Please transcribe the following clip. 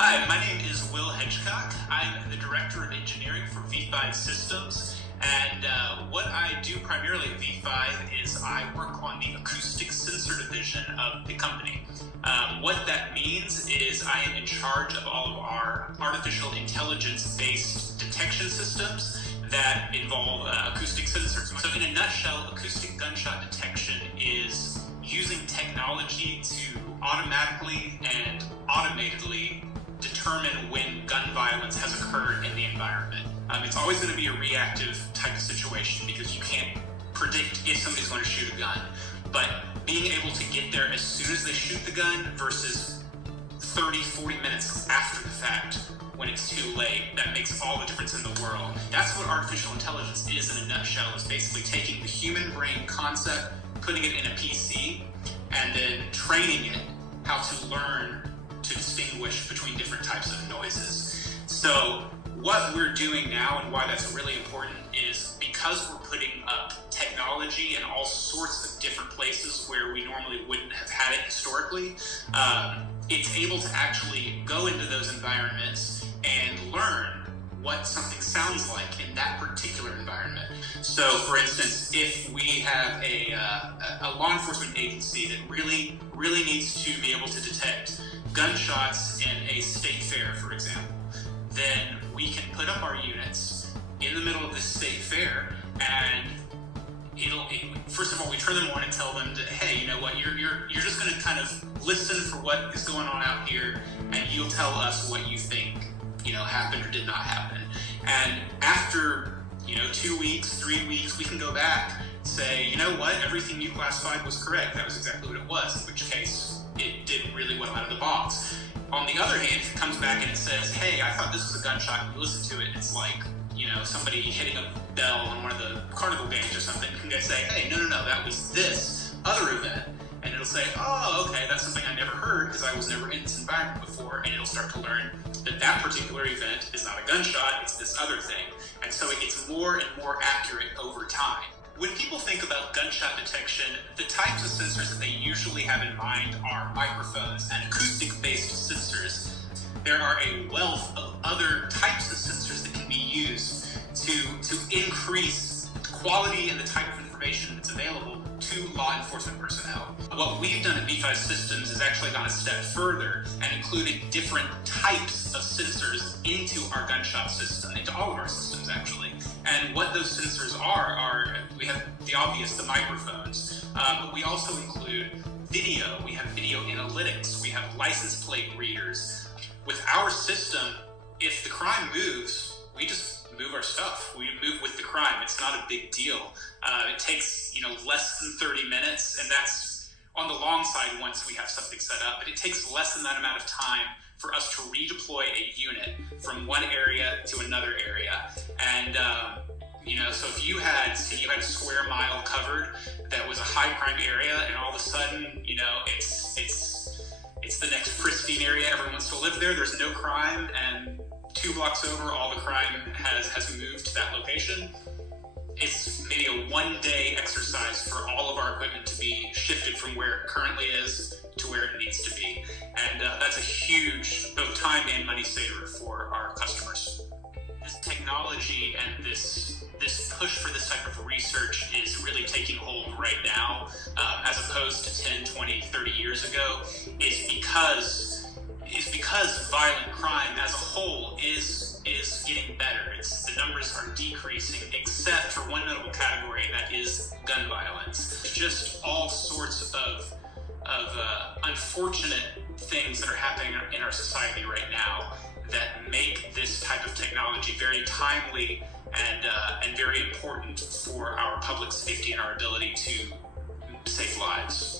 Hi, my name is Will Hedgecock. I'm the Director of Engineering for V5 Systems, and what I do primarily at V5 is I work on the acoustic sensor division of the company. What that means is I am in charge of all of our artificial intelligence-based detection systems that involve acoustic sensors. So in a nutshell, acoustic gunshot detection is using technology to automatically and automatedly determine when gun violence has occurred in the environment. It's always going to be a reactive type of situation because you can't predict if somebody's going to shoot a gun. But being able to get there as soon as they shoot the gun versus 30, 40 minutes after the fact when it's too late, that makes all the difference in the world. That's what artificial intelligence is in a nutshell, is basically taking the human brain concept, putting it in a PC, and then training it how to learn to distinguish between different types of noises. So what we're doing now and why that's really important is because we're putting up technology in all sorts of different places where we normally wouldn't have had it historically, it's able to actually go into those environments and learn what something sounds like in that particular environment. So, for instance, if we have a law enforcement agency that really needs to be able to detect gunshots in a state fair, for example, then we can put up our units in the middle of this state fair, and first of all, we turn them on and tell them that, hey, you know what, you're just going to kind of listen for what is going on out here, and you'll tell us what you think, happened or did not happen. And after, 2 weeks, 3 weeks, we can go back, say, you know what, everything you classified was correct. That was exactly what it was, in which case it did really well out of the box. On the other hand, if it comes back and it says, hey, I thought this was a gunshot, and you listen to it, it's like, somebody hitting a bell on one of the carnival games or something, you can say, hey, no, that was this other event. And it'll say, oh, okay, that's something I never heard because I was never in this environment before, and it'll start to learn that particular event is not a gunshot, it's this other thing. And so it gets more and more accurate over time. When people think about gunshot detection, the types of sensors that they usually have in mind are microphones and acoustic-based sensors. There are a wealth of other types of sensors that can be used to increase the quality and the type of information that's available to law enforcement personnel. What we've done at V5 Systems is actually gone a step further and included different types of sensors into our gunshot system, into all of our systems actually. And what those sensors are we have the obvious, the microphones, but we also include video, we have video analytics, we have license plate readers. With our system, if the crime moves, we just move our stuff. We move with the crime. It's not a big deal. It takes, less than 30 minutes, and that's on the long side once we have something set up, but it takes less than that amount of time for us to redeploy a unit from one area to another area. And, so if you had a square mile covered that was a high crime area, and all of a sudden, it's the next pristine area, everyone wants to live there, there's no crime, and 2 blocks over, all the crime has moved to that location. It's maybe a one-day exercise for all of our equipment to be shifted from where it currently is to where it needs to be. And that's a huge both time and money saver for our customers. This technology and this push for this type of research is really taking hold right now, as opposed to 10, 20, 30 years ago, is because violent crime as a whole is getting better. The numbers are decreasing, except for one notable category, and that is gun violence. Just all sorts of unfortunate things that are happening in our society right now that make this type of technology very timely and very important for our public safety and our ability to save lives.